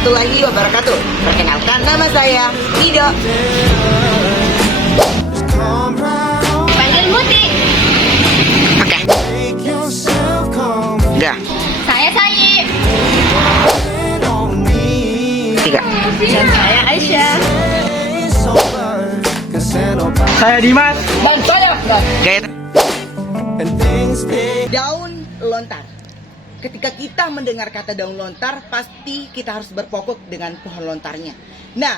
warahmatullahi wabarakatuh. Perkenalkan, nama saya Nido. Panggil Muti. Oke. Udah. Saya Sayi. 3. Dan saya Aisyah. Saya Dimas. Dan saya Gaya. Daun lontar. Ketika kita mendengar kata daun lontar, pasti kita harus berpokok dengan pohon lontarnya. Nah,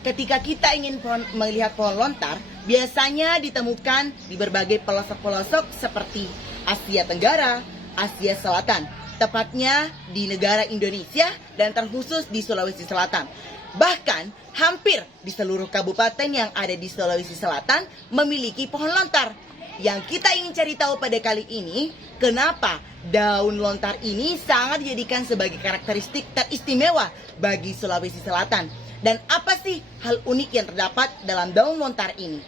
ketika kita ingin melihat pohon lontar, biasanya ditemukan di berbagai pelosok-pelosok seperti Asia Tenggara, Asia Selatan, tepatnya di negara Indonesia dan terkhusus di Sulawesi Selatan. Bahkan hampir di seluruh kabupaten yang ada di Sulawesi Selatan memiliki pohon lontar. Yang kita ingin cari tahu pada kali ini, kenapa daun lontar ini sangat dijadikan sebagai karakteristik teristimewa bagi Sulawesi Selatan. Dan apa sih hal unik yang terdapat dalam daun lontar ini?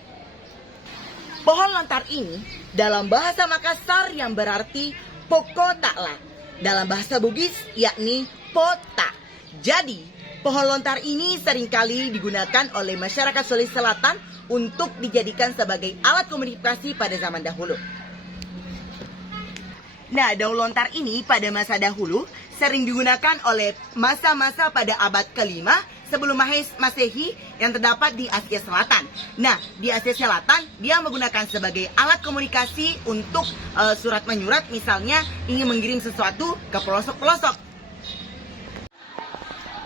Pohon lontar ini dalam bahasa Makassar yang berarti poko takla, dalam bahasa Bugis yakni pota. Jadi, pohon lontar ini seringkali digunakan oleh masyarakat Sulawesi Selatan untuk dijadikan sebagai alat komunikasi pada zaman dahulu. Nah, daun lontar ini pada masa dahulu sering digunakan oleh masa-masa pada abad ke-5 sebelum Masehi yang terdapat di Asia Selatan. Nah, di Asia Selatan dia menggunakan sebagai alat komunikasi untuk surat menyurat, misalnya ingin mengirim sesuatu ke pelosok-pelosok.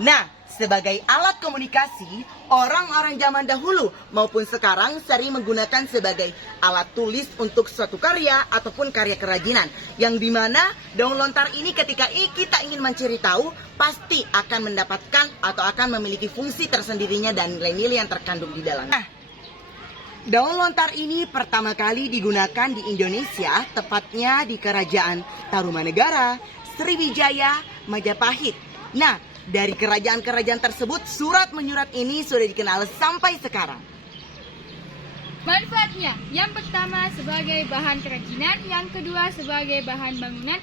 Nah, sebagai alat komunikasi, orang-orang zaman dahulu maupun sekarang sering menggunakan sebagai alat tulis untuk suatu karya ataupun karya kerajinan. Yang dimana daun lontar ini ketika kita ingin mencari tahu, pasti akan mendapatkan atau akan memiliki fungsi tersendirinya dan nilai-nilai yang terkandung di dalamnya. Nah, daun lontar ini pertama kali digunakan di Indonesia, tepatnya di Kerajaan Tarumanegara, Sriwijaya, Majapahit. Nah, dari kerajaan-kerajaan tersebut, surat menyurat ini sudah dikenal sampai sekarang. Manfaatnya, yang pertama sebagai bahan kerajinan, yang kedua sebagai bahan bangunan,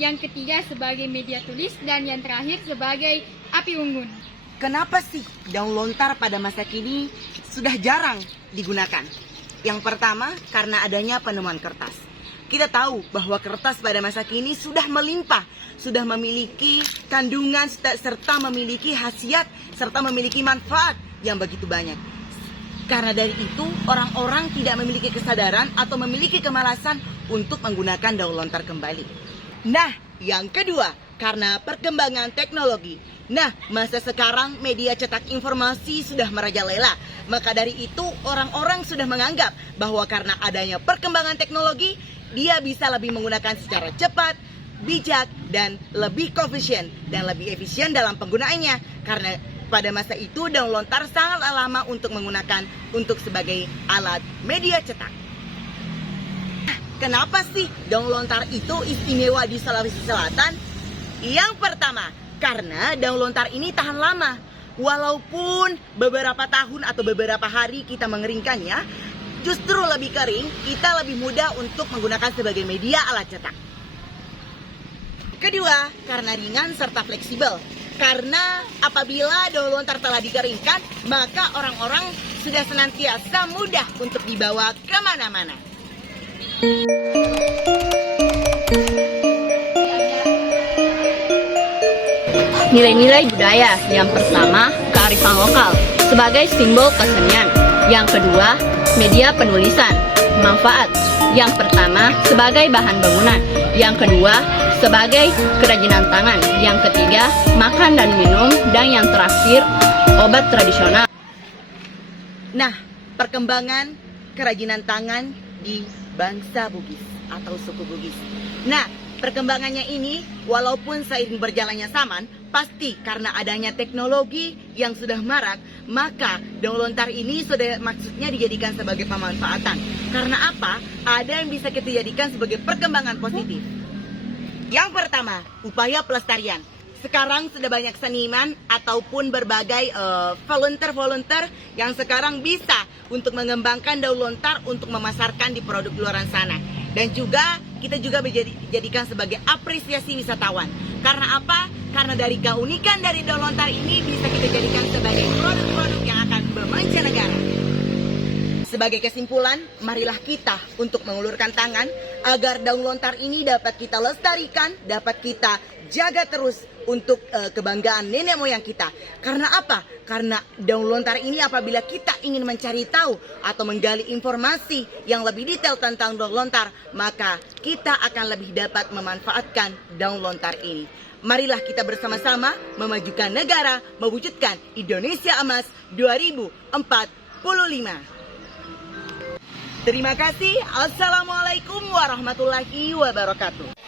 yang ketiga sebagai media tulis, dan yang terakhir sebagai api unggun. Kenapa sih daun lontar pada masa kini sudah jarang digunakan? Yang pertama, karena adanya penemuan kertas. Kita tahu bahwa kertas pada masa kini sudah melimpah, sudah memiliki kandungan serta memiliki khasiat serta memiliki manfaat yang begitu banyak. Karena dari itu, orang-orang tidak memiliki kesadaran atau memiliki kemalasan untuk menggunakan daun lontar kembali. Nah, yang kedua, karena perkembangan teknologi. Nah, masa sekarang media cetak informasi sudah merajalela. Maka dari itu, orang-orang sudah menganggap bahwa karena adanya perkembangan teknologi, dia bisa lebih menggunakan secara cepat, bijak, dan lebih efisien dalam penggunaannya. Karena pada masa itu daun lontar sangat lama untuk menggunakan untuk sebagai alat media cetak. Kenapa sih daun lontar itu istimewa di Sulawesi Selatan? Yang pertama, karena daun lontar ini tahan lama. Walaupun beberapa tahun atau beberapa hari kita mengeringkannya, justru lebih kering, kita lebih mudah untuk menggunakan sebagai media alat cetak. Kedua, karena ringan serta fleksibel. Karena apabila daun lontar telah dikeringkan, maka orang-orang sudah senantiasa mudah untuk dibawa kemana-mana. Nilai-nilai budaya. Yang pertama, kearifan lokal sebagai simbol kesenian. Yang kedua, media penulisan. Manfaat. Yang pertama, sebagai bahan bangunan. Yang kedua, sebagai kerajinan tangan. Yang ketiga, makan dan minum. Dan yang terakhir, obat tradisional. Nah, perkembangan kerajinan tangan di bangsa Bugis atau suku Bugis. Nah, perkembangannya ini walaupun seiring berjalannya zaman, pasti karena adanya teknologi yang sudah marak, maka daun lontar ini sudah maksudnya dijadikan sebagai pemanfaatan. Karena apa? Ada yang bisa kita jadikan sebagai perkembangan positif. Yang pertama, upaya pelestarian. Sekarang sudah banyak seniman ataupun berbagai volunteer yang sekarang bisa untuk mengembangkan daun lontar untuk memasarkan di produk luaran sana. Dan juga kita juga jadikan sebagai apresiasi wisatawan. Karena apa? Karena dari keunikan dari daun lontar ini bisa kita jadikan sebagai produk-produk yang akan bermancanegara. Sebagai kesimpulan, marilah kita untuk mengulurkan tangan agar daun lontar ini dapat kita lestarikan, dapat kita jaga terus untuk kebanggaan nenek moyang kita. Karena apa? Karena daun lontar ini apabila kita ingin mencari tahu atau menggali informasi yang lebih detail tentang daun lontar, maka kita akan lebih dapat memanfaatkan daun lontar ini. Marilah kita bersama-sama memajukan negara, mewujudkan Indonesia Emas 2045. Terima kasih. Assalamualaikum warahmatullahi wabarakatuh.